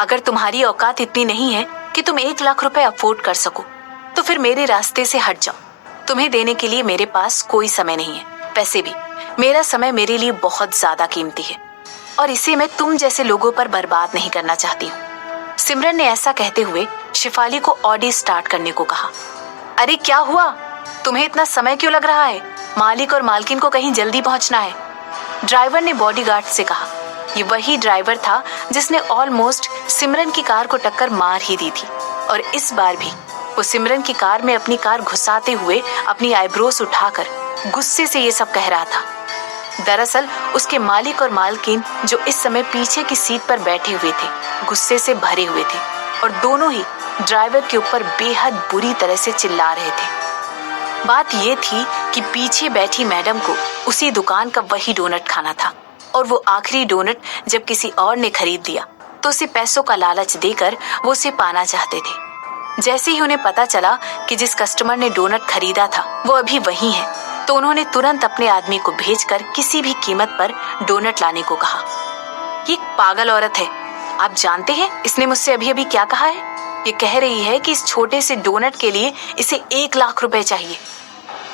अगर तुम्हारी औकात इतनी नहीं है कि तुम 1 लाख रुपए अफोर्ड कर सको तो फिर मेरे रास्ते से हट जाओ। तुम्हें देने के लिए मेरे पास कोई समय नहीं है। वैसे भी मेरा समय मेरे लिए बहुत ज्यादा कीमती है और इसे मैं तुम जैसे लोगों पर बर्बाद नहीं करना चाहती हूँ। सिमरन ने ऐसा कहते हुए शिफाली को ऑडी स्टार्ट करने को कहा। अरे क्या हुआ? तुम्हें इतना समय क्यों लग रहा है? मालिक और मालकिन को कहीं जल्दी पहुंचना है, ड्राइवर ने बॉडीगार्ड से कहा। ये वही ड्राइवर था जिसने ऑलमोस्ट सिमरन की कार को टक्कर मार ही दी थी और इस बार भी वो सिमरन की कार में अपनी कार घुसाते हुए अपनी आईब्रोस उठाकर गुस्से से ये सब कह रहा था। दरअसल उसके मालिक और मालकिन जो इस समय पीछे की सीट पर बैठे हुए थे गुस्से से भरे हुए थे और दोनों ही ड्राइवर के ऊपर बेहद बुरी तरह से चिल्ला रहे थे। बात ये थी कि पीछे बैठी मैडम को उसी दुकान का वही डोनट खाना था और वो आखिरी डोनट जब किसी और ने खरीद लिया तो उसे पैसों का लालच देकर वो उसे पाना चाहते थे। जैसे ही उन्हें पता चला कि जिस कस्टमर ने डोनट खरीदा था वो अभी वही है तो उन्होंने तुरंत अपने आदमी को भेजकर किसी भी कीमत पर डोनट लाने को कहा। ये पागल औरत है। आप जानते हैं इसने मुझसे अभी अभी क्या कहा है? ये कह रही है कि इस छोटे से डोनट के लिए इसे 1 लाख रुपए चाहिए।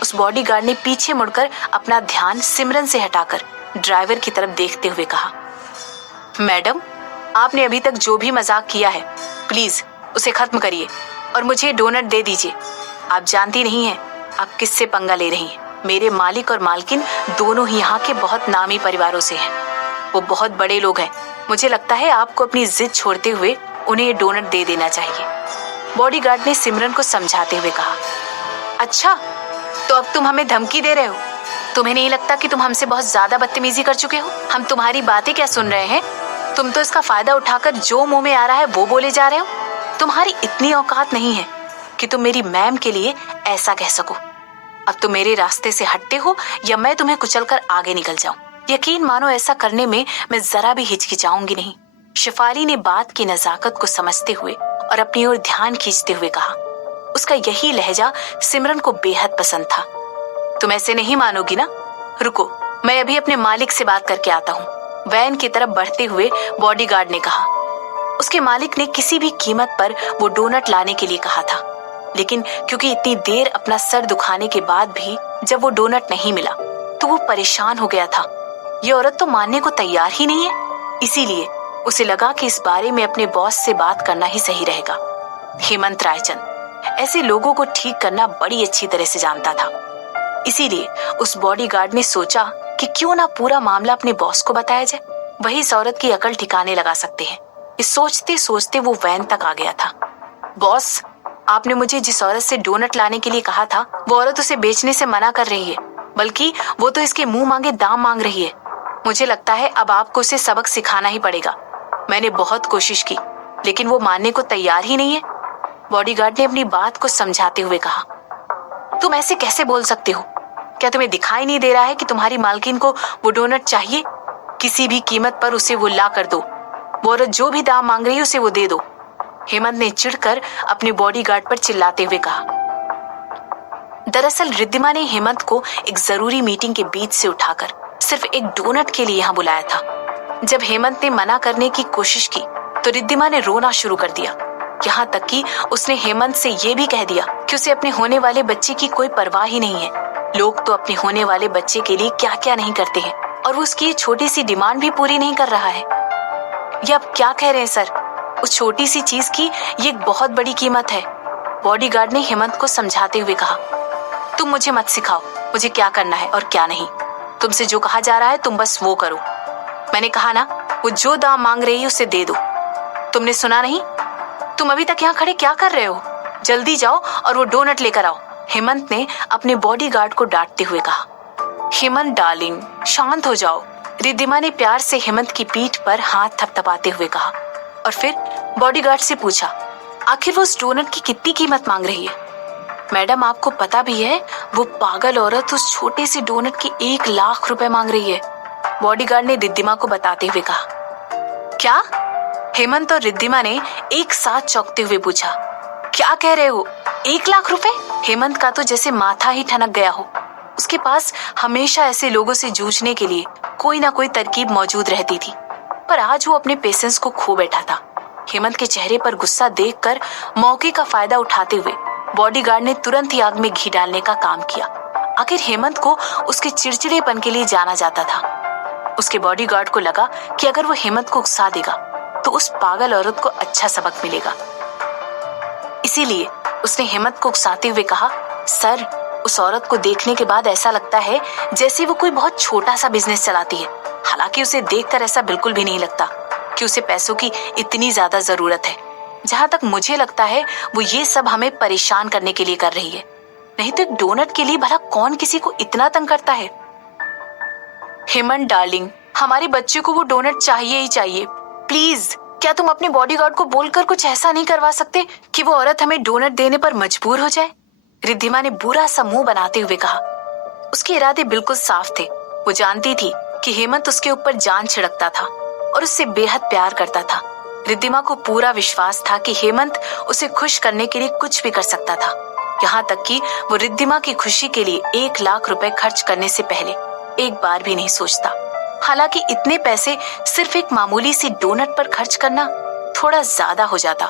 उस बॉडीगार्ड ने पीछे मुड़कर अपना ध्यान सिमरन से हटाकर ड्राइवर की तरफ देखते हुए कहा, मैडम आपने अभी तक जो भी मजाक किया है प्लीज उसे खत्म करिए और मुझे डोनट दे दीजिए। आप जानती नहीं हैं आप किससे पंगा ले रही हैं। मेरे मालिक और मालकिन दोनों ही यहाँ के बहुत नामी परिवारों से हैं। वो बहुत बड़े लोग हैं। मुझे लगता है आपको अपनी जिद छोड़ते हुए उन्हें ये डोनट दे देना चाहिए, बॉडीगार्ड ने सिमरन को समझाते हुए कहा। अच्छा तो अब तुम हमें धमकी दे रहे हो? तुम्हें नहीं लगता कि तुम हमसे बहुत ज्यादा बदतमीजी कर चुके हो? हम तुम्हारी बातें क्या सुन रहे हैं? तुम तो इसका फायदा उठाकर जो मुंह में आ रहा है वो बोले जा रहे हो। तुम्हारी इतनी औकात नहीं है कि तुम मेरी मैम के लिए ऐसा कह सको। अब तुम मेरे रास्ते से हटते हो या मैं तुम्हें कुचलकर आगे निकल जाऊं। यकीन मानो ऐसा करने में मैं जरा भी हिचकिचाऊंगी नहीं। शिफाली ने बात की नजाकत को समझते हुए और अपनी ओर ध्यान खींचते हुए कहा। उसका यही लहजा सिमरन को बेहद पसंद था। तुम ऐसे नहीं मानोगी ना? रुको मैं अभी अपने मालिक से बात करके आता हूँ, वैन की तरफ बढ़ते हुए बॉडीगार्ड ने कहा। उसके मालिक ने किसी भी कीमत पर वो डोनट लाने के लिए कहा था, लेकिन क्योंकि इतनी देर अपना सर दुखाने के बाद भी जब वो डोनट नहीं मिला तो वो परेशान हो गया था। ये औरत तो मानने को तैयार ही नहीं है। इसीलिए उसे लगा कि इस बारे में अपने बॉस से बात करना ही सही रहेगा। हेमंत रायचंद ऐसे लोगों को ठीक करना बड़ी अच्छी तरह से जानता था। इसीलिए उस बॉडीगार्ड ने सोचा कि क्यों ना पूरा मामला अपने बॉस को बताया जाए, वही इस औरत की अकल ठिकाने लगा सकते हैं। इस सोचते सोचते वो वैन तक आ गया था। बॉस आपने मुझे जिस औरत से डोनट लाने के लिए कहा था वो औरत उसे बेचने से मना कर रही है, बल्कि वो तो इसके मुंह मांगे दाम मांग रही है। मुझे लगता है अब आपको उसे सबक सिखाना ही पड़ेगा। मैंने बहुत कोशिश की लेकिन वो मानने को तैयार ही नहीं है, बॉडीगार्ड ने अपनी बात को समझाते हुए कहा। तुम ऐसे कैसे बोल सकते हो? क्या तुम्हें दिखाई नहीं दे रहा है कि तुम्हारी मालकिन को वो डोनट चाहिए? किसी भी कीमत पर उसे वो ला कर दो। वो औरत जो भी दाम मांग रही है उसे वो दे दो, हेमंत ने चिढ़कर अपने बॉडीगार्ड पर चिल्लाते हुए कहा। दरअसल रिद्धिमा ने हेमंत को एक जरूरी मीटिंग के बीच से उठाकर सिर्फ एक डोनट के लिए यहाँ बुलाया था। जब हेमंत ने मना करने की कोशिश की तो रिद्धिमा ने रोना शुरू कर दिया। यहाँ तक कि उसने हेमंत से ये भी कह दिया कि उसे अपने होने वाले बच्चे की कोई परवाह ही नहीं है। लोग तो अपने होने वाले बच्चे के लिए क्या क्या नहीं करते हैं और वो उसकी छोटी सी डिमांड भी पूरी नहीं कर रहा है। ये आप क्या कह रहे हैं सर? उस छोटी सी चीज की ये एक बहुत बड़ी कीमत है, बॉडीगार्ड ने हेमंत को समझाते हुए कहा। तुम मुझे मत सिखाओ मुझे क्या करना है और क्या नहीं। तुमसे जो कहा जा रहा है तुम बस वो करो। मैंने कहा ना वो जो दाम मांग रही है उसे दे दो। तुमने सुना नहीं? तुम अभी तक यहाँ खड़े क्या कर रहे हो? जल्दी जाओ और वो डोनट लेकर आओ, हेमंत ने अपने बॉडीगार्ड को डांटते हुए कहा। हेमंत डार्लिंग शांत हो जाओ, रिद्धिमा ने प्यार से हेमंत की पीठ पर हाथ थपथपाते हुए कहा और फिर बॉडीगार्ड से पूछा, आखिर वो उस डोनट की कितनी कीमत मांग रही है? मैडम आपको पता भी है वो पागल औरत उस छोटे से डोनट की 1 लाख रुपए मांग रही है, बॉडीगार्ड ने रिद्धिमा को बताते हुए कहा। क्या? हेमंत और रिद्धिमा ने एक साथ चौंकते हुए पूछा। क्या कह रहे हो? 1 लाख रुपए? हेमंत का तो जैसे माथा ही ठनक गया हो। उसके पास हमेशा ऐसे लोगों से जूझने के लिए कोई ना कोई तरकीब मौजूद रहती थी, पर आज वो अपने पेशेंस को खो बैठा था। हेमंत के चेहरे पर गुस्सा देखकर मौके का फायदा उठाते हुए बॉडीगार्ड ने तुरंत ही आग में घी डालने का काम किया। आखिर हेमंत को उसके चिड़चिड़ेपन के लिए जाना जाता था। उसके बॉडीगार्ड को लगा कि अगर वो हेमंत को उकसा देगा तो उस पागल औरत को अच्छा सबक मिलेगा। इसीलिए उसने हेमंत को उकसाते हुए कहा, सर, उस औरत को देखने के बाद ऐसा लगता है जैसे वो कोई बहुत छोटा सा बिजनेस चलाती है। हालांकि उसे देखकर ऐसा बिल्कुल भी नहीं लगता कि उसे पैसों की इतनी ज्यादा जरूरत है। जहां तक मुझे लगता है वो ये सब हमें परेशान करने के लिए कर रही है। नहीं तो एक डोनट के लिए भला कौन किसी को इतना तंग करता है। हेमंत डार्लिंग, हमारे बच्चे को वो डोनट चाहिए ही चाहिए। प्लीज, क्या तुम अपने बॉडीगार्ड को बोलकर कुछ ऐसा नहीं करवा सकते कि वो औरत हमें डोनट देने पर मजबूर हो जाए? रिद्धिमा ने बुरा सा मुंह बनाते हुए कहा। उसके इरादे बिल्कुल साफ थे। वो जानती थी कि हेमंत उसके ऊपर जान छिड़कता था और उससे बेहद प्यार करता था। रिद्धिमा को पूरा विश्वास था कि हेमंत उसे खुश करने के लिए कुछ भी कर सकता था। यहाँ तक कि वो रिद्धिमा की खुशी के लिए 1 लाख रुपए खर्च करने से पहले एक बार भी नहीं सोचता। हालांकि इतने पैसे सिर्फ एक मामूली सी डोनट पर खर्च करना थोड़ा ज्यादा हो जाता।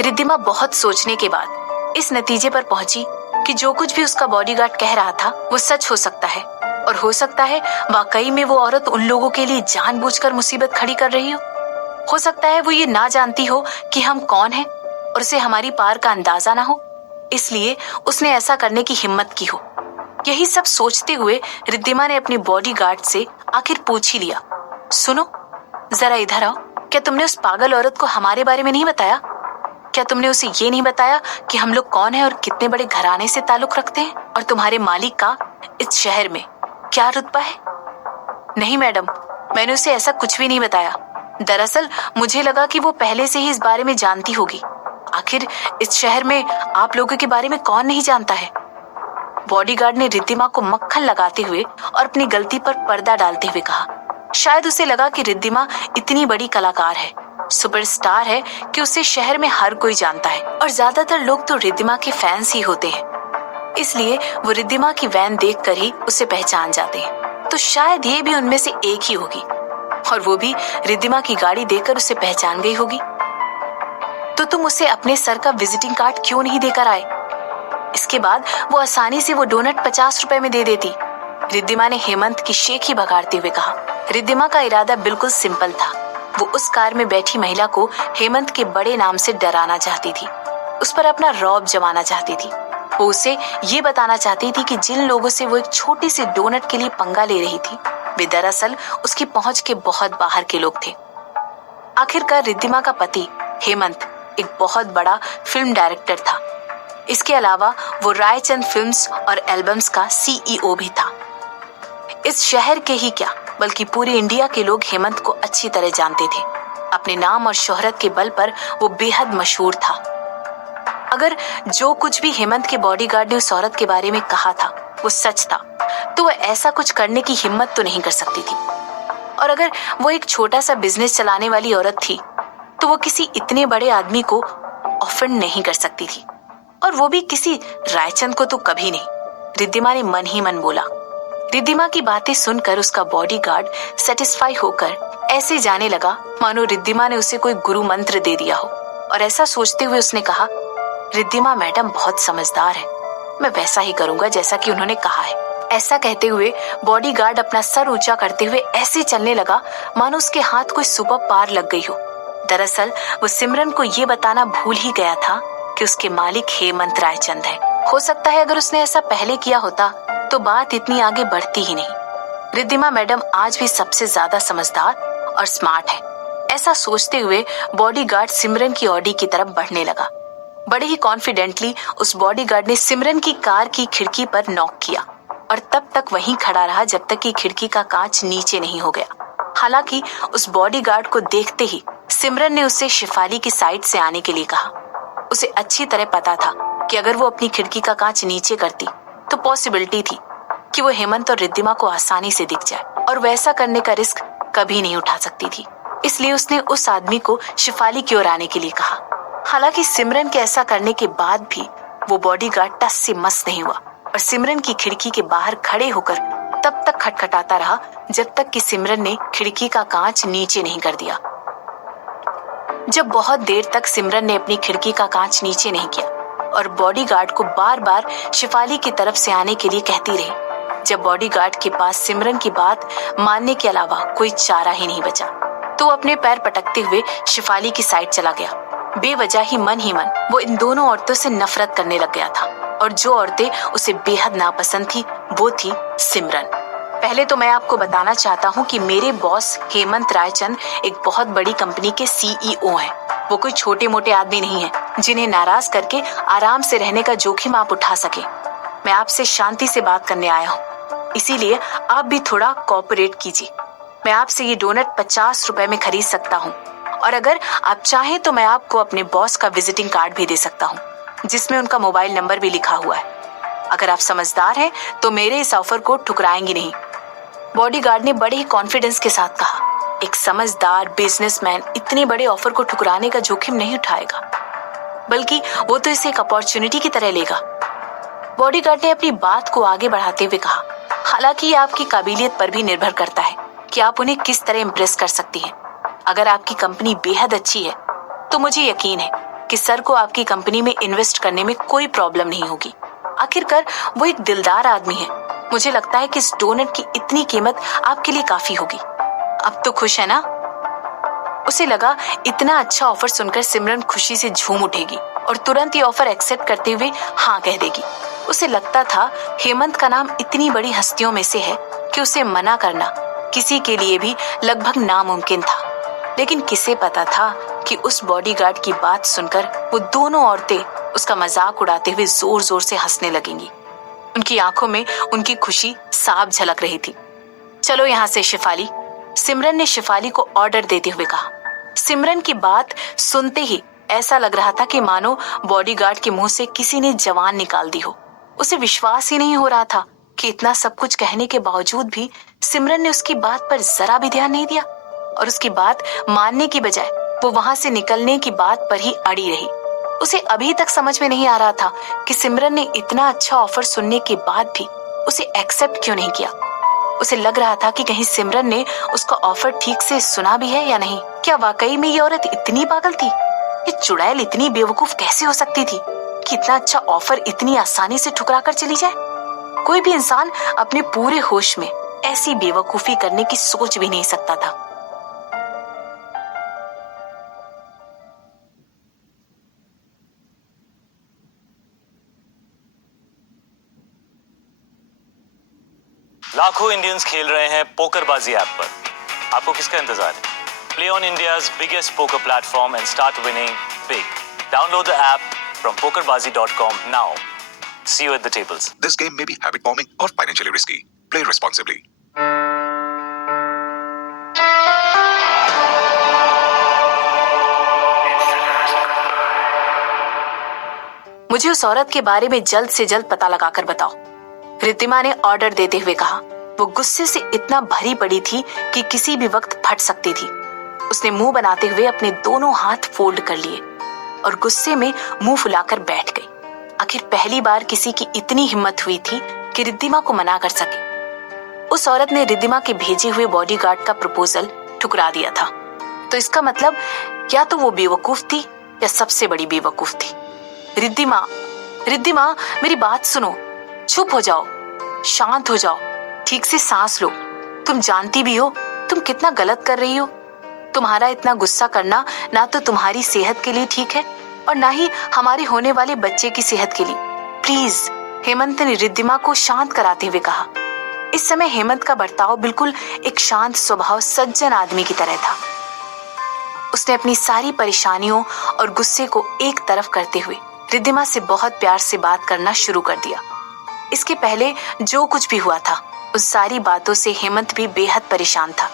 रिद्धिमा बहुत सोचने के बाद इस नतीजे पर पहुंची कि जो कुछ भी उसका बॉडीगार्ड कह रहा था वो सच हो सकता है, और हो सकता है वाकई में वो औरत उन लोगों के लिए जानबूझकर मुसीबत खड़ी कर रही हो सकता है वो ये ना जानती हो कि हम कौन हैं और उसे हमारी पार का अंदाजा ना हो, इसलिए उसने ऐसा करने की हिम्मत की हो। यही सब सोचते हुए रिद्धिमा ने अपने बॉडीगार्ड से आखिर पूछ ही लिया, सुनो, जरा इधर आओ। क्या तुमने उस पागल औरत को हमारे बारे में नहीं बताया? क्या तुमने उसे ये नहीं बताया कि हम लोग कौन हैं और कितने बड़े घराने से ताल्लुक रखते हैं, और तुम्हारे मालिक का इस शहर में क्या रुतबा है? नहीं मैडम, मैंने उसे ऐसा कुछ भी नहीं बताया। दरअसल मुझे लगा कि वो पहले से ही इस बारे में जानती होगी। आखिर इस शहर में आप लोगों के बारे में कौन नहीं जानता है? बॉडीगार्ड ने रिद्धिमा को मक्खन लगाते हुए और अपनी गलती पर पर्दा डालते हुए कहा। शायद उसे लगा कि रिद्धिमा इतनी बड़ी कलाकार है, सुपरस्टार है कि उसे शहर में हर कोई जानता है, और ज्यादातर लोग तो रिद्धिमा के फैंस ही होते हैं। इसलिए वो रिद्धिमा की वैन देखकर ही उसे पहचान जाते हैं। तो शायद ये भी उनमें से एक ही होगी, और वो भी रिद्धिमा की गाड़ी देखकर उसे पहचान गई होगी। तो तुम उसे अपने सर का विजिटिंग कार्ड क्यों नहीं देकर आए? इसके बाद वो आसानी से वो डोनट 50 रुपए में दे देती। रिद्धिमा ने हेमंत की शेखी भगाड़ते हुए कहा। रिद्धिमा का इरादा बिल्कुल सिंपल था। वो उस कार में बैठी महिला को हेमंत के बड़े नाम से डराना चाहती थी, उस पर अपना रौब जमाना चाहती थी। वो उसे ये बताना चाहती थी कि जिन लोगों से वो एक छोटी सी डोनट के लिए पंगा ले रही थी वे दरअसल उसकी पहुंच के बहुत बाहर के लोग थे। आखिरकार रिद्धिमा का पति हेमंत एक बहुत बड़ा फिल्म डायरेक्टर था। इसके अलावा वो रायचंद फिल्म्स और एल्बम्स का CEO भी था। इस शहर के ही क्या बल्कि पूरे इंडिया के लोग हेमंत को अच्छी तरह जानते थे। अपने नाम और शोहरत के बल पर वो बेहद मशहूर था। अगर जो कुछ भी हेमंत के बॉडीगार्ड ने उस औरत के बारे में कहा था वो सच था, तो वो ऐसा कुछ करने की हिम्मत तो नहीं कर सकती थी। और अगर वो एक छोटा सा बिजनेस चलाने वाली औरत थी तो वो किसी इतने बड़े आदमी को ऑफेंड नहीं कर सकती थी, और वो भी किसी रायचंद को तो कभी नहीं। रिद्धिमा ने मन ही मन बोला। रिद्धिमा की बातें सुनकर उसका बॉडीगार्ड सेटिस्फाई होकर ऐसे जाने लगा मानो रिद्धिमा ने उसे कोई गुरु मंत्र दे दिया हो, और ऐसा सोचते हुए उसने कहा, रिद्धिमा मैडम बहुत समझदार है, मैं वैसा ही करूंगा जैसा कि उन्होंने कहा है। ऐसा कहते हुए बॉडीगार्ड अपना सर ऊंचा करते हुए ऐसे चलने लगा मानो उसके हाथ कोई सुपर पार लग गई हो। दरअसल वो सिमरन को ये बताना भूल ही गया था कि उसके मालिक हेमंत रायचंद है। हो सकता है अगर उसने ऐसा पहले किया होता तो बात इतनी आगे बढ़ती ही नहीं। रिद्धिमा मैडम आज भी सबसे ज्यादा समझदार और स्मार्ट है। ऐसा सोचते हुए बॉडीगार्ड सिमरन की ऑडी की तरफ बढ़ने लगा। बड़े ही कॉन्फिडेंटली उस बॉडीगार्ड ने सिमरन की कार की खिड़की पर नॉक किया और तब तक वहीं खड़ा रहा जब तक कि खिड़की का कांच नीचे नहीं हो गया। हालांकि उस बॉडीगार्ड को देखते ही सिमरन ने उसे शिफाली की साइड से आने के लिए कहा। उसे अच्छी तरह पता था कि अगर वो अपनी खिड़की का कांच नीचे करती तो पॉसिबिलिटी थी कि वो हेमंत और रिद्धिमा को आसानी से दिख जाए, और वैसा करने का रिस्क कभी नहीं उठा सकती थी। इसलिए उसने उस आदमी को शिफाली की ओर आने के लिए कहा। हालांकि सिमरन के ऐसा करने के बाद भी वो बॉडीगार्ड टस से मस नहीं हुआ और सिमरन की खिड़की के बाहर खड़े होकर तब तक खटखटाता रहा जब तक कि सिमरन ने खिड़की का कांच नीचे नहीं कर दिया। जब बहुत देर तक सिमरन ने अपनी खिड़की का कांच नीचे नहीं किया और बॉडीगार्ड को बार बार शिफाली की तरफ से आने के लिए कहती रही। जब बॉडीगार्ड के पास सिमरन की बात मानने के अलावा कोई चारा ही नहीं बचा, तो वो अपने पैर पटकते हुए शिफाली की साइड चला गया। बेवजह ही मन वो इन दोनों औरतों से नफरत करने लग गया था, और जो औरतें उसे बेहद नापसंद थी वो थी सिमरन। पहले तो मैं आपको बताना चाहता हूँ कि मेरे बॉस हेमंत रायचंद एक बहुत बड़ी कंपनी के सीईओ हैं। वो कोई छोटे मोटे आदमी नहीं है जिन्हें नाराज करके आराम से रहने का जोखिम आप उठा सके। मैं आपसे शांति से बात करने आया हूँ, इसीलिए आप भी थोड़ा कोऑपरेट कीजिए। मैं आपसे ये डोनट 50 रुपए में खरीद सकता हूँ, और अगर आप चाहें तो मैं आपको अपने बॉस का विजिटिंग कार्ड भी दे सकता हूँ, जिसमें उनका मोबाइल नंबर भी लिखा हुआ है। अगर आप समझदार हैं तो मेरे इस ऑफर को ठुकराएंगे नहीं। बॉडीगार्ड ने बड़े ही कॉन्फिडेंस के साथ कहा। एक समझदार बिजनेसमैन इतने बड़े ऑफर को ठुकराने का जोखिम नहीं उठाएगा, बल्कि वो तो इसे एक अपॉर्चुनिटी की तरह लेगा। बॉडीगार्ड ने अपनी बात को आगे बढ़ाते हुए कहा, हालांकि ये आपकी काबिलियत पर भी निर्भर करता है कि आप उन्हें किस तरह इम्प्रेस कर सकती हैं। अगर आपकी कंपनी बेहद अच्छी है तो मुझे यकीन है कि सर को आपकी कंपनी में इन्वेस्ट करने में कोई प्रॉब्लम नहीं होगी। आखिरकार वो एक दिलदार आदमी है। मुझे लगता है कि इस डोनट की इतनी कीमत आपके लिए काफी होगी। अब तो खुश है ना? उसे लगा इतना अच्छा ऑफर सुनकर सिमरन खुशी से झूम उठेगी और तुरंत ये ऑफर एक्सेप्ट करते हुए हाँ कह देगी। उसे लगता था हेमंत का नाम इतनी बड़ी हस्तियों में से है कि उसे मना करना किसी के लिए भी लगभग नामुमकिन था। लेकिन किसे पता था कि उस बॉडीगार्ड की बात सुनकर वो दोनों औरतें उसका मजाक उड़ाते हुए जोर जोर से हंसने लगेंगी। उनकी आंखों में उनकी खुशी साफ झलक रही थी। चलो यहाँ से शिफाली, सिमरन ने शिफाली को ऑर्डर देते हुए कहा। सिमरन की बात सुनते ही ऐसा लग रहा था कि मानो बॉडीगार्ड के मुंह से किसी ने जवान निकाल दी हो। उसे विश्वास ही नहीं हो रहा था कि इतना सब कुछ कहने के बावजूद भी सिमरन ने उसकी बात पर जरा भी ध्यान नहीं दिया, और उसकी बात मानने की बजाय वो वहां से निकलने की बात पर ही अड़ी रही। उसे अभी तक समझ में नहीं आ रहा था कि सिमरन ने इतना अच्छा ऑफर सुनने के बाद भी उसे एक्सेप्ट क्यों नहीं किया। उसे लग रहा था कि कहीं सिमरन ने उसका ऑफर ठीक से सुना भी है या नहीं। क्या वाकई में ये औरत इतनी पागल थी? ये चुड़ैल इतनी बेवकूफ कैसे हो सकती थी कि इतना अच्छा ऑफर इतनी आसानी से ठुकरा कर चली जाए? कोई भी इंसान अपने पूरे होश में ऐसी बेवकूफी करने की सोच भी नहीं सकता था। लाखों इंडियंस खेल रहे हैं पोकरबाजी ऐप पर। आपको किसका इंतजार है? Play on India's biggest poker platform and start winning big. Download the app from pokerbazi.com now. See you at the tables. This game may be habit forming or financially risky. Play responsibly. मुझे उस औरत के बारे में जल्द से जल्द पता लगाकर बताओ, रिद्धिमा ने ऑर्डर देते हुए कहा। वो गुस्से से इतना भरी पड़ी थी कि किसी भी वक्त फट सकती थी। उसने मुंह बनाते हुए अपने दोनों हाथ फोल्ड कर लिए और गुस्से में मुंह फुलाकर बैठ गई। आखिर पहली बार किसी की इतनी हिम्मत हुई थी कि रिद्धिमा को मना कर सके। उस औरत ने रिद्धिमा के भेजे हुए बॉडीगार्ड का प्रपोजल ठुकरा दिया था। तो इसका मतलब या तो वो बेवकूफ थी या सबसे बड़ी बेवकूफ थी। रिद्धिमा, रिद्धिमा, मेरी बात सुनो। चुप हो जाओ, शांत हो जाओ, ठीक से सांस लो। तुम जानती भी हो तुम कितना गलत कर रही हो। तुम्हारा इतना गुस्सा करना ना तो तुम्हारी सेहत के लिए ठीक है और ना ही हमारे होने वाले बच्चे की सेहत के लिए। प्लीज, हेमंत ने रिद्धिमा को शांत कराते हुए कहा। इस समय हेमंत का बर्ताव बिल्कुल एक शांत स्वभाव सज्जन आदमी की तरह था। उसने अपनी सारी परेशानियों और गुस्से को एक तरफ करते हुए रिद्धिमा से बहुत प्यार से बात करना शुरू कर दिया। इसके पहले जो कुछ भी हुआ था उस सारी बातों से हेमंत भी बेहद परेशान था।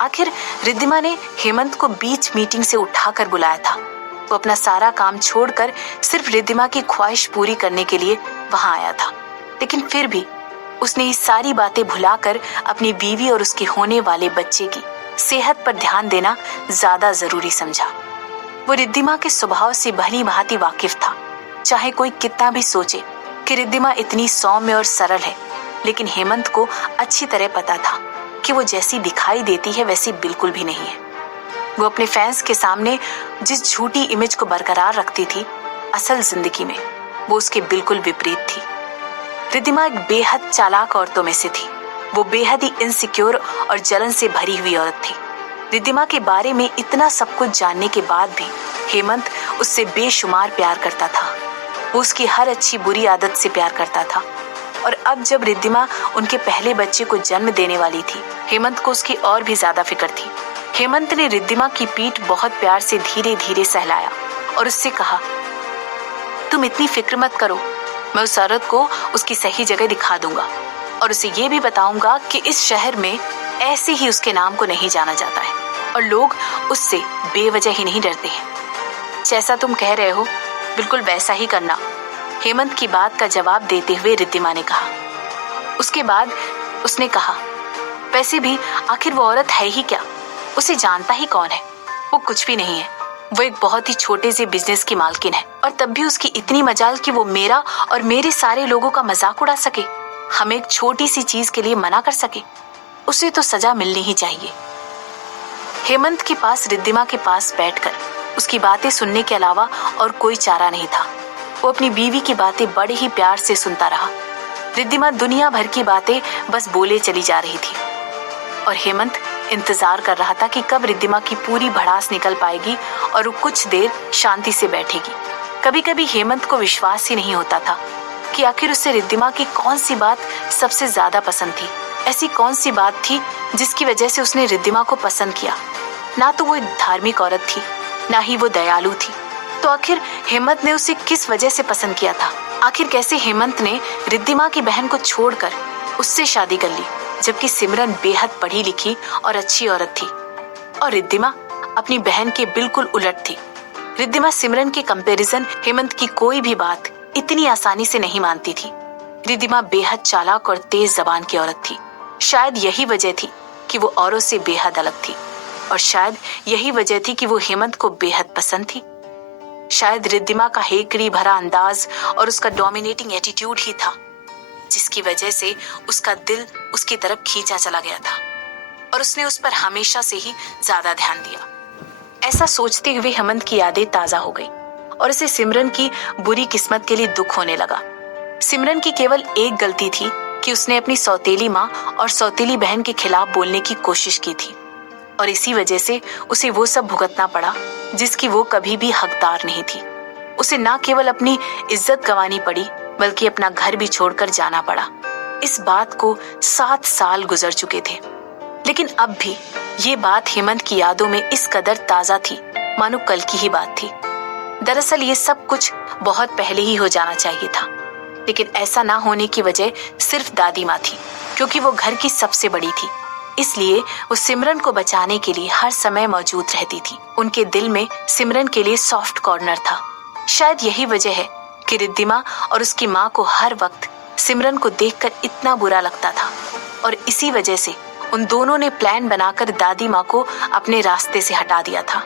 आखिर रिद्धिमा ने हेमंत को बीच मीटिंग से उठाकर बुलाया था। वो अपना सारा काम छोड़कर सिर्फ रिद्धिमा की ख्वाहिश पूरी करने के लिए वहां आया था, लेकिन फिर भी उसने ये सारी बातें भुलाकर अपनी बीवी और उसके होने वाले बच्चे की सेहत पर ध्यान देना ज्यादा जरूरी समझा। वो रिद्धिमा के स्वभाव से भली भांति वाकिफ था। चाहे कोई कितना भी सोचे कि रिद्धिमा इतनी सौम्य और सरल है, लेकिन हेमंत को अच्छी तरह पता था कि वो जैसी दिखाई देती है वैसी बिल्कुल भी नहीं है। वो अपने फैंस के सामने जिस झूठी इमेज को बरकरार रखती थी, असल जिंदगी में वो उसके बिल्कुल विपरीत थी। रिद्धिमा एक बेहद चालाक औरतों में से थी। वो बेहद ही इनसिक्योर और जलन से भरी हुई औरत थी। रिद्धिमा के बारे में इतना सब कुछ जानने के बाद भी हेमंत उससे बेशुमार प्यार करता था। वो उसकी हर अच्छी बुरी आदत से प्यार करता था। और अब जब रिद्धिमा उनके पहले बच्चे को जन्म देने वाली थी, हेमंत को उसकी और भी ज्यादा फिक्र थी। हेमंत ने रिद्धिमा की पीठ बहुत प्यार से धीरे धीरे सहलाया और उससे कहा, तुम इतनी फिक्र मत करो, मैं उस औरत को उसकी सही जगह दिखा दूंगा और उसे ये भी बताऊंगा कि इस शहर में ऐसे ही उसके नाम को नहीं जाना जाता है और लोग उससे बेवजह ही नहीं डरते हैं। जैसा तुम कह रहे हो बिल्कुल वैसा ही करना, हेमंत की बात का जवाब देते हुए रिद्धिमा ने कहा। उसके बाद उसने कहा, वैसे भी आखिर वो औरत है ही क्या, उसे जानता ही कौन है, वो कुछ भी नहीं है। वो एक बहुत ही छोटे से बिजनेस की मालकिन है और तब भी उसकी इतनी मजाल कि वो मेरा और मेरे सारे लोगों का मजाक उड़ा सके, हमें एक छोटी सी चीज के लिए मना कर सके। उसे तो सजा मिलनी ही चाहिए। हेमंत के पास रिद्धिमा के पास बैठकर उसकी बातें सुनने के अलावा और कोई चारा नहीं था। वो अपनी बीवी की बातें बड़े ही प्यार से सुनता रहा। रिद्धिमा दुनिया भर की बातें बस बोले चली जा रही थी और हेमंत इंतजार कर रहा था कि कब रिद्धिमा की पूरी भड़ास निकल पाएगी और वो कुछ देर शांति से बैठेगी। कभी कभी हेमंत को विश्वास ही नहीं होता था कि आखिर उसे रिद्धिमा की कौन सी बात सबसे ज्यादा पसंद थी। ऐसी कौन सी बात थी जिसकी वजह से उसने रिद्धिमा को पसंद किया। ना तो वो एक धार्मिक औरत थी, ना ही वो दयालु थी। तो आखिर हेमंत ने उसे किस वजह से पसंद किया था। आखिर कैसे हेमंत ने रिद्धिमा की बहन को छोड़कर उससे शादी कर ली, जबकि सिमरन बेहद पढ़ी लिखी और अच्छी औरत थी और रिद्धिमा अपनी बहन के बिल्कुल उलट थी। रिद्धिमा सिमरन के कंपैरिजन हेमंत की कोई भी बात इतनी आसानी से नहीं मानती थी। रिद्धिमा बेहद चालाक और तेज जबान की औरत थी। शायद यही वजह थी कि वो औरों से बेहद अलग थी और शायद यही वजह थी कि वो हेमंत को बेहद पसंद थी। शायद रिद्धिमा का हेकड़ी भरा अंदाज और उसका डोमिनेटिंग एटीट्यूड ही था जिसकी वजह से उसका दिल उसकी तरफ खींचा चला गया था और उसने उस पर हमेशा से ही ज्यादा ध्यान दिया। ऐसा सोचते हुए हेमंत की यादें ताजा हो गई और उसे सिमरन की बुरी किस्मत के लिए दुख होने लगा। सिमरन की केवल एक गलती थी कि उसने अपनी सौतेली माँ और सौतेली बहन के खिलाफ बोलने की कोशिश की थी और इसी वजह से उसे वो सब भुगतना पड़ा जिसकी वो कभी भी हकदार नहीं थी। उसे ना केवल अपनी इज्जत गंवानी पड़ी बल्कि अपना घर भी छोड़कर जाना पड़ा। इस बात को 7 साल गुजर चुके थे, लेकिन अब भी ये बात हेमंत की यादों में इस कदर ताजा थी मानो कल की ही बात थी। दरअसल ये सब कुछ बहुत पहले ही हो जाना चाहिए था, लेकिन ऐसा ना होने की वजह सिर्फ दादी माँ थी, क्योंकि वो घर की सबसे बड़ी थी। इसलिए वो सिमरन को बचाने के लिए हर समय मौजूद रहती थी। उनके दिल में सिमरन के लिए सॉफ्ट कॉर्नर था। शायद यही वजह है कि रिद्धिमा और उसकी माँ को हर वक्त सिमरन को देखकर इतना बुरा लगता था और इसी वजह से उन दोनों ने प्लान बनाकर दादी माँ को अपने रास्ते से हटा दिया था।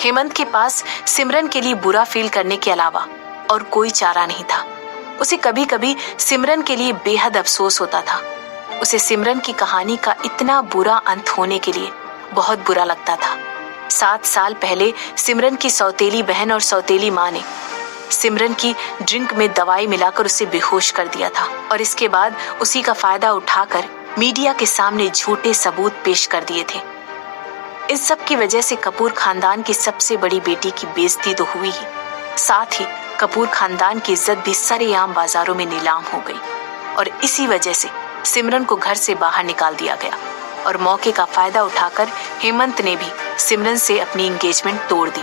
हेमंत के पास सिमरन के लिए बुरा फील करने के अलावा और कोई चारा नहीं था। उसे कभी कभी सिमरन के लिए बेहद अफसोस होता था। उसे सिमरन की कहानी का इतना बुरा अंत होने के लिए बहुत बुरा लगता था। 7 साल पहले सिमरन की सौतेली बहन और सौतेली माँ ने सिमरन की ड्रिंक में दवाई मिलाकर उसे बेहोश कर दिया था और इसके बाद उसी का फायदा उठाकर मीडिया के सामने झूठे सबूत पेश कर दिए थे। इन सब की वजह से कपूर खानदान की सबसे बड़ी बेटी की बेइज्जती तो हुई ही, साथ ही कपूर खानदान की इज्जत भी सरेआम बाजारों में नीलाम हो गई और इसी वजह से सिमरन को घर से बाहर निकाल दिया गया और मौके का फायदा उठाकर हेमंत ने भी सिमरन से अपनी एंगेजमेंट तोड़ दी।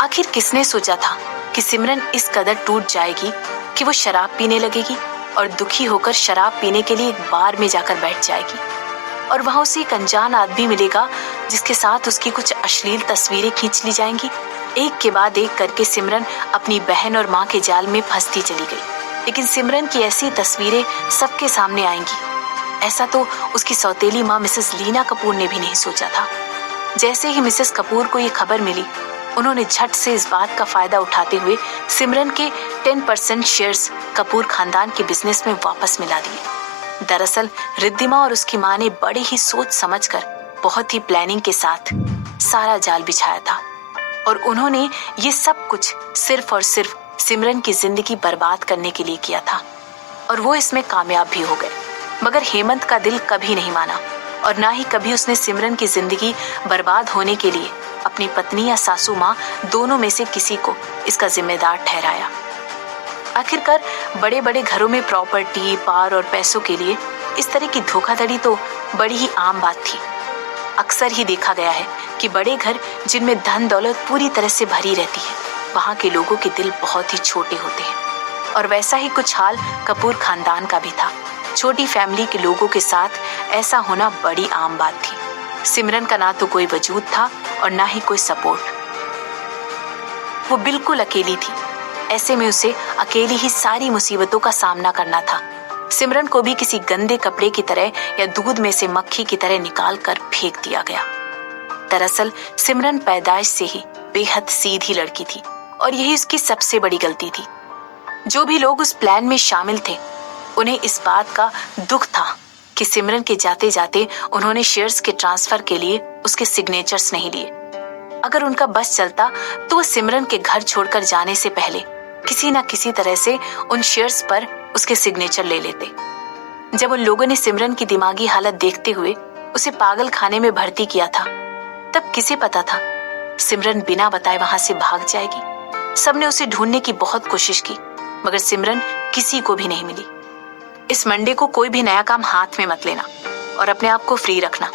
आखिर किसने सोचा था कि सिमरन इस कदर टूट जाएगी कि वो शराब पीने लगेगी और दुखी होकर शराब पीने के लिए एक बार में जाकर बैठ जाएगी और वहां उसे एक अनजान आदमी मिलेगा जिसके साथ उसकी कुछ अश्लील तस्वीरें खींच ली जाएंगी। एक के बाद एक करके सिमरन अपनी बहन और माँ के जाल में फंसती चली गई, लेकिन सिमरन की ऐसी तस्वीरें सबके सामने आएंगी ऐसा तो उसकी सौतेली माँ मिसेस लीना कपूर ने भी नहीं सोचा था। जैसे ही मिसेस कपूर को ये खबर मिली, उन्होंने झट से इस बात का फायदा उठाते हुए सिमरन के 10% शेयर्स कपूर खानदान के बिजनेस में वापस मिला दिए। दरअसल रिद्धिमा और उसकी माँ ने बड़े ही सोच समझकर बहुत ही प्लानिंग के साथ सारा जाल बिछाया था और उन्होंने ये सब कुछ सिर्फ और सिर्फ सिमरन की जिंदगी बर्बाद करने के लिए किया था और वो इसमें कामयाब भी हो गए। मगर हेमंत का दिल कभी नहीं माना और ना ही कभी उसने सिमरन की जिंदगी बर्बाद होने के लिए अपनी पत्नी या सासू माँ दोनों में से किसी को इसका जिम्मेदार ठहराया। आखिरकार बड़े बड़े घरों में प्रॉपर्टी, पावर और पैसों के लिए इस तरह की धोखाधड़ी तो बड़ी ही आम बात थी। अक्सर ही देखा गया है कि बड़े घर जिनमें धन दौलत पूरी तरह से भरी रहती है, वहाँ के लोगों के दिल बहुत ही छोटे होते हैं। और वैसा ही कुछ हाल कपूर खानदान का भी था। छोटी फैमिली के लोगों के साथ ऐसा होना बड़ी आम बात थी। सिमरन का ना तो कोई वजूद था और ना ही कोई सपोर्ट। वो बिल्कुल अकेली थी। ऐसे में उसे अकेली ही सारी मुसीबतों का सामना करना था। सिमरन को भी किसी गंदे कपड़े की तरह या दूध में से मक्खी की तरह निकाल कर फेंक दिया गया। दरअसल सिमरन पैदाइश से ही बेहद सीधी लड़की थी और यही उसकी सबसे बड़ी गलती थी। जो भी लोग उस प्लान में शामिल थे, उन्हें इस बात का दुख था कि सिमरन के जाते जाते उन्होंने शेयर्स के ट्रांसफर के लिए उसके सिग्नेचर्स नहीं लिए। अगर उनका बस चलता तो वो सिमरन के घर छोड़कर जाने से पहले किसी न किसी तरह से उन शेयर्स पर उसके सिग्नेचर ले लेते। जब उन लोगों ने सिमरन की दिमागी हालत देखते हुए उसे पागल खाने में भर्ती किया था, तब किसे पता था सिमरन बिना बताए वहां से भाग जाएगी। सबने उसे ढूंढने की बहुत कोशिश की, मगर सिमरन किसी को भी नहीं मिली। इस मंडे को कोई भी नया काम हाथ में मत लेना और अपने आप को फ्री रखना।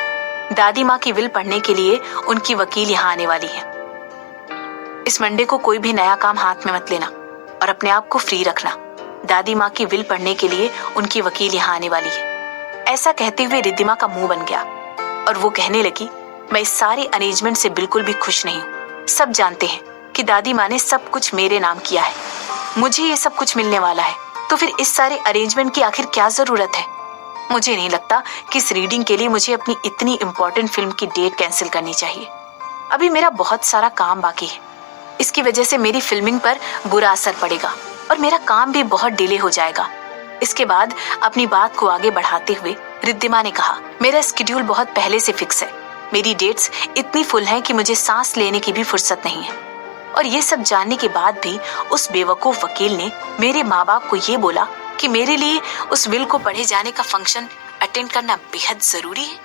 दादी माँ की विल पढ़ने के लिए उनकी वकील यहाँ आने वाली है। इस मंडे को कोई भी नया काम हाथ में मत लेना और अपने आप को फ्री रखना। दादी माँ की विल पढ़ने के लिए उनकी वकील यहाँ आने वाली है। ऐसा कहते हुए रिद्धिमा का मुंह बन गया और वो कहने लगी, मैं इस सारे अरेंजमेंट से बिल्कुल भी खुश नहीं हूँ। सब जानते हैं कि दादी माँ ने सब कुछ मेरे नाम किया है, मुझे ये सब कुछ मिलने वाला है, तो फिर इस सारे अरेंजमेंट की आखिर क्या जरूरत है। मुझे नहीं लगता कि इस रीडिंग के लिए मुझे अपनी इतनी इंपॉर्टेंट फिल्म की डेट कैंसिल करनी चाहिए। अभी मेरा बहुत सारा काम बाकी है। इसकी वजह से मेरी फिल्मिंग पर बुरा असर पड़ेगा और मेरा काम भी बहुत डिले हो जाएगा। इसके बाद अपनी बात को आगे बढ़ाते हुए रिद्धिमा ने कहा, मेरा स्केड्यूल बहुत पहले से फिक्स है। मेरी डेट्स इतनी फुल हैं कि मुझे सांस लेने की भी फुर्सत नहीं है। और ये सब जानने के बाद भी उस बेवकूफ वकील ने मेरे माँ बाप को ये बोला कि मेरे लिए उस विल को पढ़े जाने का फंक्शन अटेंड करना बेहद जरूरी है।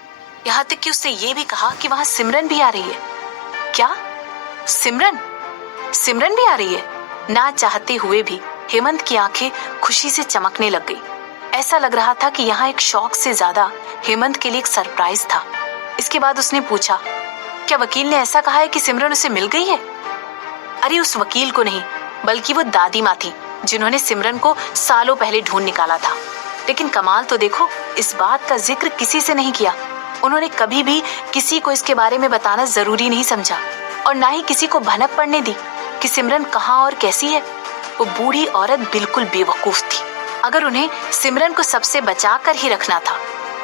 यहाँ तक कि उसने ये भी कहा कि वहाँ सिमरन भी आ रही है। क्या? सिमरन भी आ रही है? ना चाहते हुए भी हेमंत की आंखें खुशी से चमकने लग गई। ऐसा लग रहा था कि यहाँ एक शौक से ज्यादा हेमंत के लिए एक सरप्राइज था। इसके बाद उसने पूछा, क्या वकील ने ऐसा कहा है कि सिमरन उसे मिल गई है? अरे उस वकील को नहीं, बल्कि वो दादी माँ थी जिन्होंने सिमरन को सालों पहले ढूंढ निकाला था। लेकिन कमाल तो देखो, इस बात का जिक्र किसी से नहीं किया। उन्होंने कभी भी किसी को इसके बारे में बताना जरूरी नहीं समझा और ना ही किसी को भनक पड़ने दी कि सिमरन कहाँ और कैसी है। वो बूढ़ी औरत बिल्कुल बेवकूफ थी। अगर उन्हें सिमरन को सबसे बचा कर ही रखना था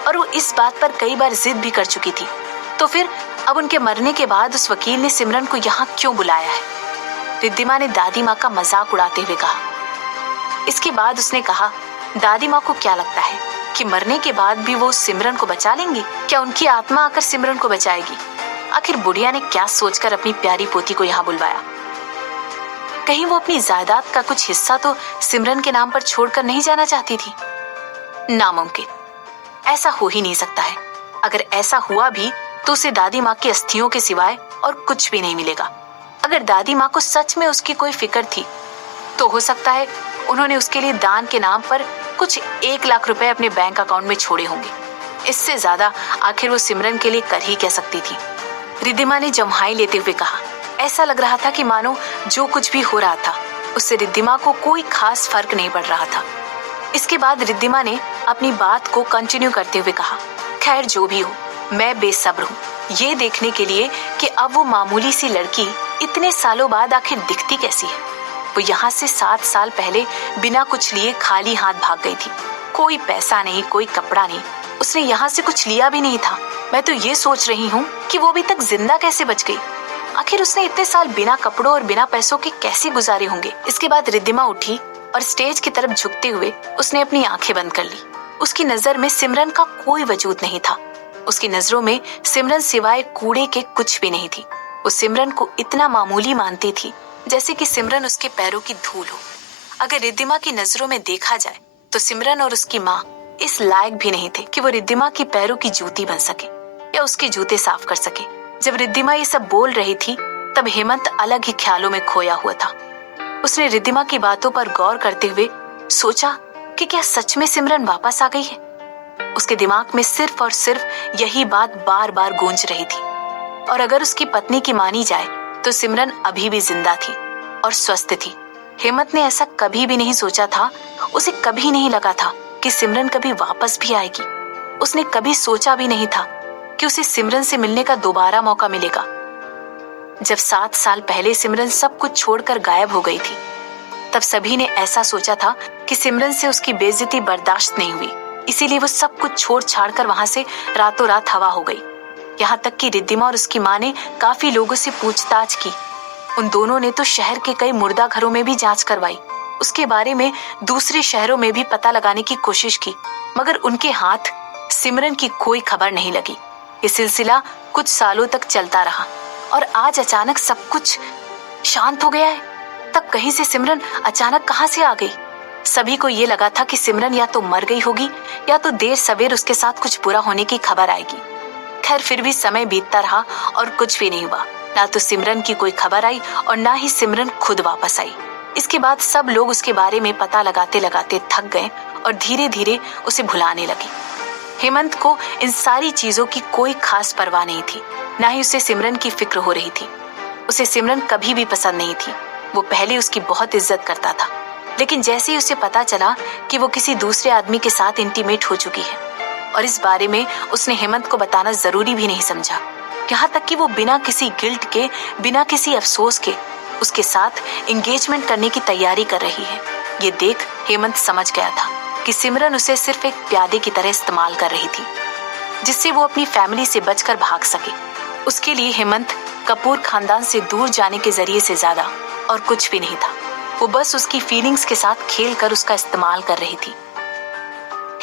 और वो इस बात पर कई बार जिद भी कर चुकी थी, तो फिर अब उनके मरने के बाद उस वकील ने सिमरन को यहाँ क्यों बुलाया है? रिद्धिमा ने दादी माँ का मजाक उड़ाते हुए कहा। इसके बाद उसने कहा, दादी माँ को क्या लगता है कि मरने के बाद भी वो सिमरन को बचा लेंगी? क्या उनकी आत्मा आकर सिमरन को बचाएगी? आखिर बुढ़िया ने क्या सोचकर अपनी प्यारी पोती को यहाँ बुलवाया? कहीं वो अपनी जायदाद का कुछ हिस्सा तो सिमरन के नाम पर छोड़कर नहीं जाना चाहती थी? नामुमकिन, ऐसा हो ही नहीं सकता है। अगर ऐसा हुआ भी तो उसे दादी माँ की अस्थियों के सिवाय और कुछ भी नहीं मिलेगा। अगर दादी माँ को सच में उसकी कोई फिक्र थी तो हो सकता है उन्होंने उसके लिए दान के नाम पर कुछ 1 लाख रुपए अपने बैंक अकाउंट में छोड़े होंगे। इससे ज्यादा आखिर वो सिमरन के लिए कर ही कह सकती थी। रिद्धिमा ने जम्हाई लेते हुए कहा। ऐसा लग रहा था कि मानो जो कुछ भी हो रहा था उससे रिद्धिमा को कोई खास फर्क नहीं पड़ रहा था। इसके बाद रिद्धिमा ने अपनी बात को कंटिन्यू करते हुए कहा, खैर जो भी हो, मैं बेसब्र हूँ ये देखने के लिए कि अब वो मामूली सी लड़की इतने सालों बाद आखिर दिखती कैसी है। वो यहाँ से 7 साल पहले बिना कुछ लिए खाली हाथ भाग गई थी। कोई पैसा नहीं, कोई कपड़ा नहीं, उसने यहाँ से कुछ लिया भी नहीं था। मैं तो ये सोच रही हूँ कि वो अभी तक जिंदा कैसे बच गई। आखिर उसने इतने साल बिना कपड़ों और बिना पैसों के कैसे गुजारे होंगे। इसके बाद रिद्धिमा उठी और स्टेज की तरफ झुकते हुए उसने अपनी आंखें बंद कर ली। उसकी नजर में सिमरन का कोई वजूद नहीं था। उसकी नजरों में सिमरन सिवाय कूड़े के कुछ भी नहीं थी। वो सिमरन को इतना मामूली मानती थी जैसे कि सिमरन उसके पैरों की धूल हो। अगर रिद्धिमा की नजरों में देखा जाए तो सिमरन और उसकी माँ इस लायक भी नहीं थे कि वो रिद्धिमा की पैरों की जूती बन सके या उसके जूते साफ कर सके। जब रिद्धिमा ये सब बोल रही थी तब हेमंत अलग ही ख्यालों में खोया हुआ था। उसने रिद्धिमा की बातों पर गौर करते हुए सोचा कि क्या सच में सिमरन वापस आ गई है। उसके दिमाग में सिर्फ और सिर्फ यही बात बार बार गूंज रही थी। और अगर उसकी पत्नी की मानी जाए तो सिमरन अभी भी जिंदा थी और स्वस्थ थी। हेमंत ने ऐसा कभी भी नहीं सोचा था। उसे कभी नहीं लगा था कि सिमरन कभी वापस भी आएगी। उसने कभी सोचा भी नहीं था कि उसे सिमरन से मिलने का दोबारा मौका मिलेगा। जब 7 साल पहले सिमरन सब कुछ छोड़कर गायब हो गई थी तब सभी ने ऐसा सोचा था कि सिमरन से उसकी बेइज्जती बर्दाश्त नहीं हुई, इसीलिए वो सब कुछ छोड़ छाड़ कर वहां से रातों रात हवा हो गई। यहाँ तक कि रिद्धिमा और उसकी माँ ने काफी लोगों से पूछताछ की। उन दोनों ने तो शहर के कई मुर्दा घरों में भी जांच करवाई। उसके बारे में दूसरे शहरों में भी पता लगाने की कोशिश की, मगर उनके हाथ सिमरन की कोई खबर नहीं लगी। ये सिलसिला कुछ सालों तक चलता रहा और आज अचानक सब कुछ शांत हो गया है। तब कहीं से सिमरन अचानक कहां से आ गई? सभी को ये लगा था कि सिमरन या तो मर गई होगी या तो देर सवेर उसके साथ कुछ बुरा होने की खबर आएगी। खैर फिर भी समय बीतता रहा और कुछ भी नहीं हुआ। ना तो सिमरन की कोई खबर आई और ना ही सिमरन खुद वापस आई। इसके बाद सब लोग उसके बारे में पता लगाते लगाते थक गए और धीरे धीरे उसे भुलाने लगे। हेमंत को इन सारी चीजों की कोई खास परवाह नहीं थी, ना ही उसे सिमरन की फिक्र हो रही थी। उसे सिमरन कभी भी पसंद नहीं थी। वो पहले उसकी बहुत इज्जत करता था, लेकिन जैसे ही उसे पता चला कि वो किसी दूसरे आदमी के साथ इंटीमेट हो चुकी है और इस बारे में उसने हेमंत को बताना जरूरी भी नहीं समझा। यहाँ तक कि वो बिना किसी गिल्ट के, बिना किसी अफसोस के उसके साथ एंगेजमेंट करने की तैयारी कर रही है। ये देख हेमंत समझ गया था कि सिमरन उसे सिर्फ एक प्यादे की तरह इस्तेमाल कर रही थी, जिससे वो अपनी फैमिली से बचकर भाग सके। उसके लिए हेमंत कपूर खानदान से दूर जाने के जरिए से ज्यादा और कुछ भी नहीं था। वो बस उसकी फीलिंग्स के साथ खेल कर उसका इस्तेमाल कर रही थी।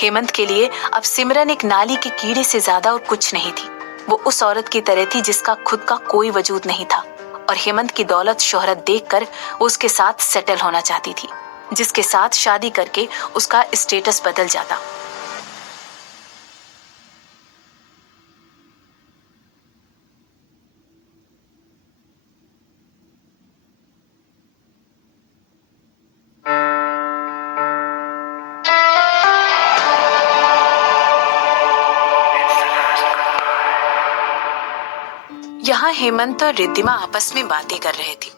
हेमंत के लिए अब सिमरन एक नाली के कीड़े से ज्यादा और कुछ नहीं थी। वो उस औरत की तरह थी जिसका खुद का कोई वजूद नहीं था और हेमंत की दौलत शोहरत देखकर वो उसके साथ सेटल होना चाहती थी, जिसके साथ शादी करके उसका स्टेटस बदल जाता। यहाँ हेमंत और रिद्धिमा आपस में बातें कर रहे थे।